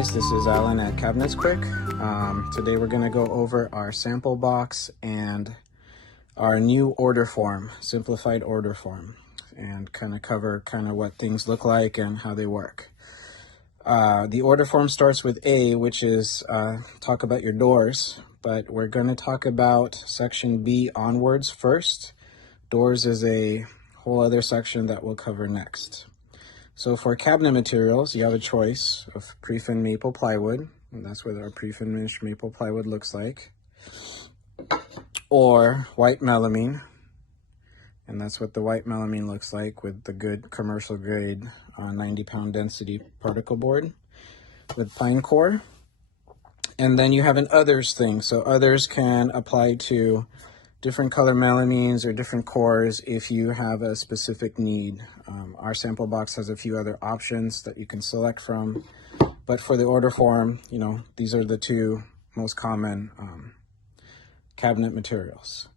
guys, this is Alan at Cabinets Quick. Today we're going to go over our sample box and our new order form, simplified order form, and kind of cover what things look like and how they work. The order form starts with A, which is talk about your doors, but we're going to talk about section B onwards first. Doors is a whole other section that we'll cover next. So for cabinet materials, you have a choice of pre-fin maple plywood, and that's what our pre-finished maple plywood looks like, or white melamine, and that's what the white melamine looks like with the good commercial grade 90-pound density particle board with pine core. And then you have an others thing, so others can apply to different color melamines or different cores if you have a specific need. Our sample box has a few other options that you can select from, but for the order form, these are the two most common cabinet materials.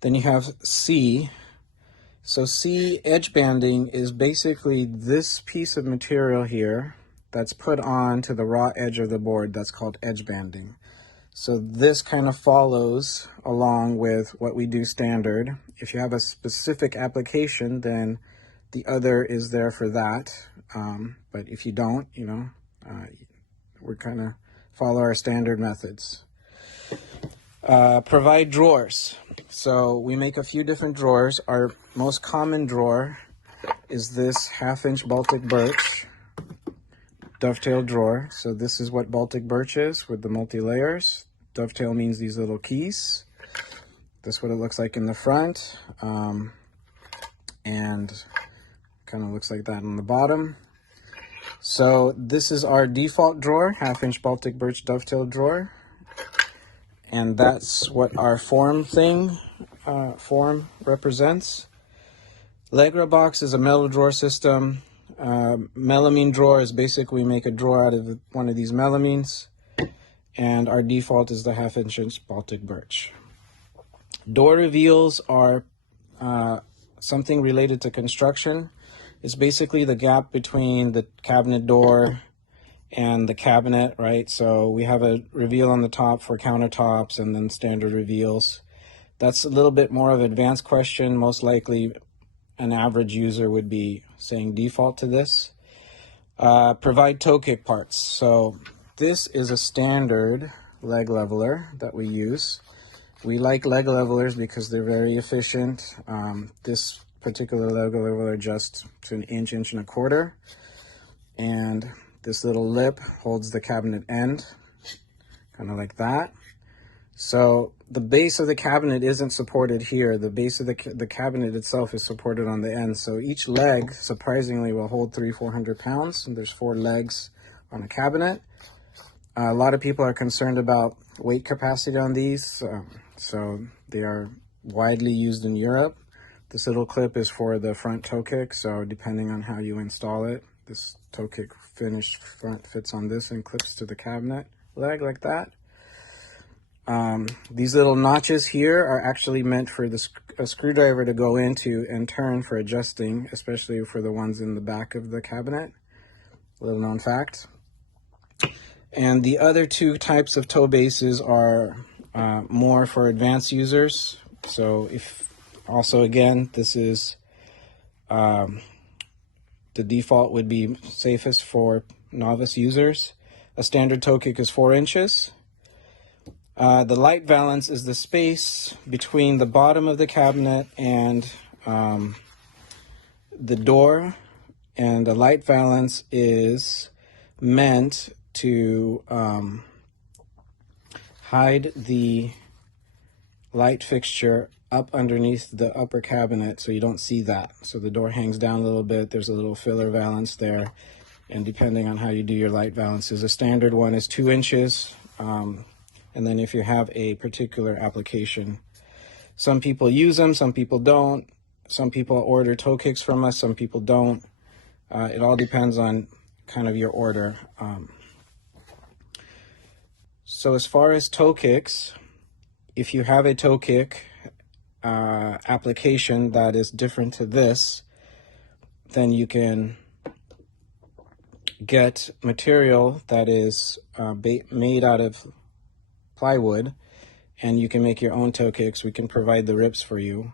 Then you have C. So C Edgebanding is basically this piece of material here that's put on to the raw edge of the board. That's called edgebanding. So this kind of follows along with what we do standard. If you have a specific application, then the other is there for that. But if you don't, we're kind of follow our standard methods. Provide drawers. So we make a few different drawers. Our most common drawer is this 1/2-inch Baltic birch dovetail drawer. So this is what Baltic birch is with the multi-layers. Dovetail means these little keys. That's what it looks like in the front, and kind of looks like that on the bottom. So this is our default drawer, 1/2-inch Baltic birch dovetail drawer, and that's what our form represents. Legra box is a metal drawer system. Melamine drawer is basically we make a drawer out of one of these melamines, and our default is the 1/2-inch Baltic birch. Door reveals are something related to construction. It's basically the gap between the cabinet door and the cabinet, right? So we have a reveal on the top for countertops and then standard reveals. That's a little bit more of an advanced question. Most likely an average user would be saying default to this. Provide toe kick parts. So this is a standard leg leveler that we use. We like leg levelers because they're very efficient. This particular leg leveler just to an inch, 1.25 inches. And this little lip holds the cabinet end, kind of like that. So the base of the cabinet isn't supported here. The base of the cabinet itself is supported on the end. So each leg, surprisingly, will hold 300-400 pounds. And there's 4 legs on a cabinet. A lot of people are concerned about weight capacity on these, so they are widely used in Europe. This little clip is for the front toe kick, so depending on how you install it, this toe kick finished front fits on this and clips to the cabinet leg like that. These little notches here are actually meant for a screwdriver to go into and turn for adjusting, especially for the ones in the back of the cabinet. Little known fact. And the other 2 types of toe bases are more for advanced users. So again, this is the default would be safest for novice users. A standard toe kick is 4 inches. The light valance is the space between the bottom of the cabinet and the door, and the light valance is meant to hide the light fixture up underneath the upper cabinet so you don't see that. So the door hangs down a little bit, there's a little filler valance there, and depending on how you do your light valances, a standard one is 2 inches, and then if you have a particular application, some people use them, some people don't, some people order toe kicks from us, some people don't. It all depends on kind of your order. So as far as toe kicks, if you have a toe kick application that is different to this, then you can get material that is made out of plywood, and you can make your own toe kicks. We can provide the rips for you.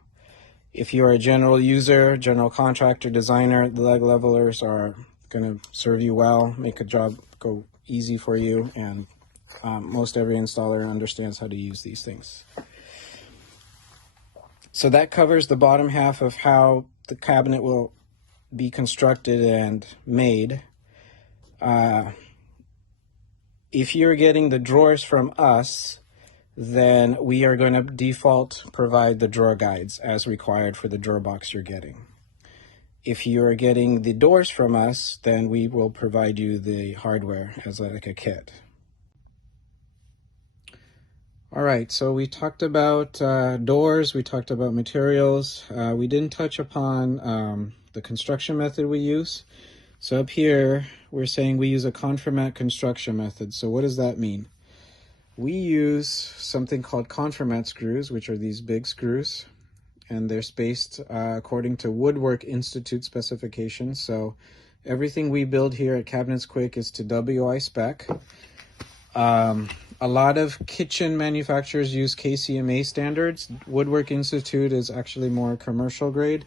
If you are a general user, general contractor, designer, the leg levelers are going to serve you well, make a job go easy for you, and most every installer understands how to use these things. So that covers the bottom half of how the cabinet will be constructed and made. If you're getting the drawers from us, then we are going to default provide the drawer guides as required for the drawer box you're getting. If you are getting the doors from us, then we will provide you the hardware as like a kit. All right, so we talked about doors, we talked about materials. We didn't touch upon the construction method we use. So up here, we're saying we use a conformat construction method. So what does that mean? We use something called conformat screws, which are these big screws, and they're spaced according to Woodwork Institute specifications. So everything we build here at Cabinets Quick is to WI spec. A lot of kitchen manufacturers use KCMA standards. Woodwork Institute is actually more commercial grade,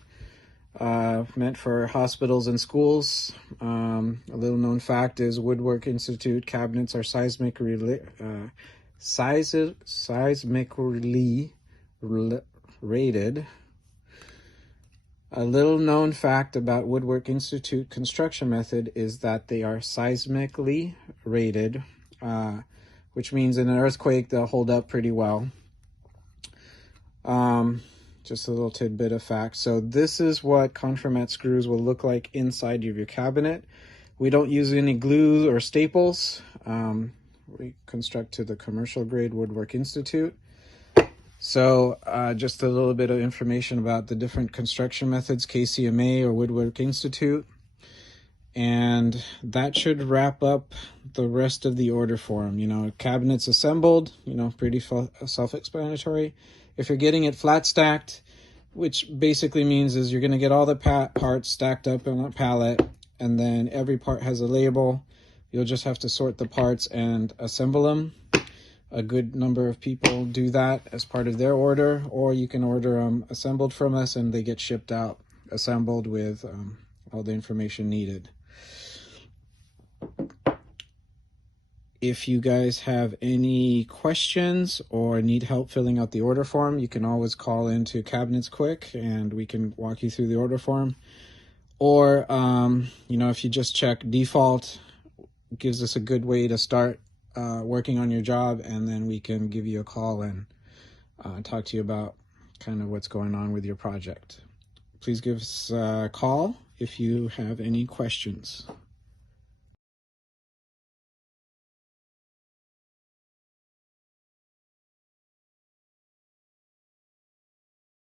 meant for hospitals and schools. A little known fact is Woodwork Institute cabinets are seismically rated. A little known fact about Woodwork Institute construction method is that they are seismically rated, which means in an earthquake they'll hold up pretty well. Just a little tidbit of fact. So this is what conformat screws will look like inside of your cabinet. We don't use any glue or staples. We construct to the commercial grade Woodwork Institute. So just a little bit of information about the different construction methods, KCMA or Woodwork Institute. And that should wrap up the rest of the order form. You know, cabinets assembled, you know, pretty self-explanatory. If you're getting it flat stacked, which basically means is you're going to get all the parts stacked up on a pallet, and then every part has a label. You'll just have to sort the parts and assemble them. A good number of people do that as part of their order, or you can order them assembled from us and they get shipped out assembled with all the information needed. If you guys have any questions or need help filling out the order form, you can always call into Cabinets Quick and we can walk you through the order form. Or, you know, if you just check default, it gives us a good way to start working on your job, and then we can give you a call and talk to you about kind of what's going on with your project. Please give us a call if you have any questions.